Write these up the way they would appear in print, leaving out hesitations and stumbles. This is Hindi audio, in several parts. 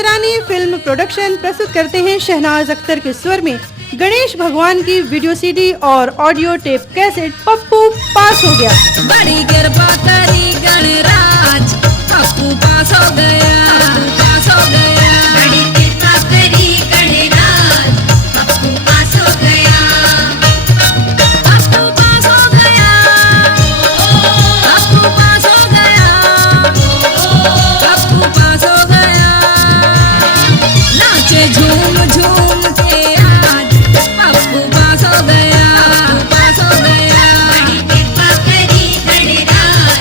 इंद्रानी फिल्म प्रोडक्शन प्रस्तुत करते हैं शहनाज अख्तर के स्वर में गणेश भगवान की वीडियो सीडी और ऑडियो टेप कैसेट पप्पू पास हो गया। बड़ी कृपा करी गणराज, पप्पू पास हो गया, पास हो गया। बड़ी कृपा करी गणराज, पप्पू पास हो गया, पप्पू पास हो गया, पप्पू पास हो गया, पप्पू पास हो गया। नाचे झूम झूम के आज पप्पू पास हो गया, पास हो गया। बड़ी कृपा करी गणराज,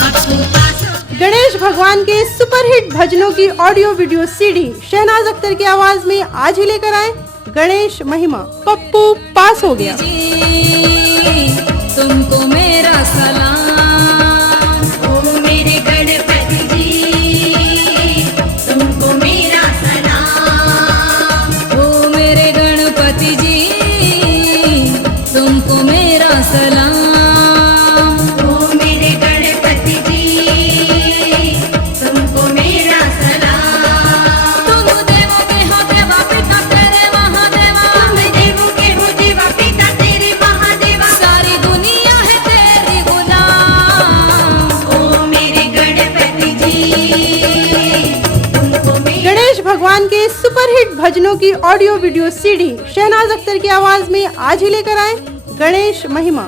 पप्पू पास हो गया। गणेश भगवान के सुपरहिट भजनों की audio video CD Shahnaz Akhtar की आवाज में आज ही लेकर आए गणेश महिमा पप्पू पास हो गया। तुमको मेरा सलाम, ओ मेरे गणपति जी, तुमको मेरा सलाम, ओ मेरे गणपति जी, तुमको मेरा सलाम, ओ मेरे गणपति जी, तुमको मेरा सलाम। तुम देवों के हो देवा पिता तेरे महादेवा, तुम देवों के हो देवा पिता तेरे महादेवा, सारी दुनिया है तेरी गुलाम, ओ मेरे गणपति जी, तुमको मेरा। गणेश भगवान के सुपरहिट भजनों की audio video CD Shahnaz Akhtar की आवाज में आज ही लेकर आए गणेश महिमा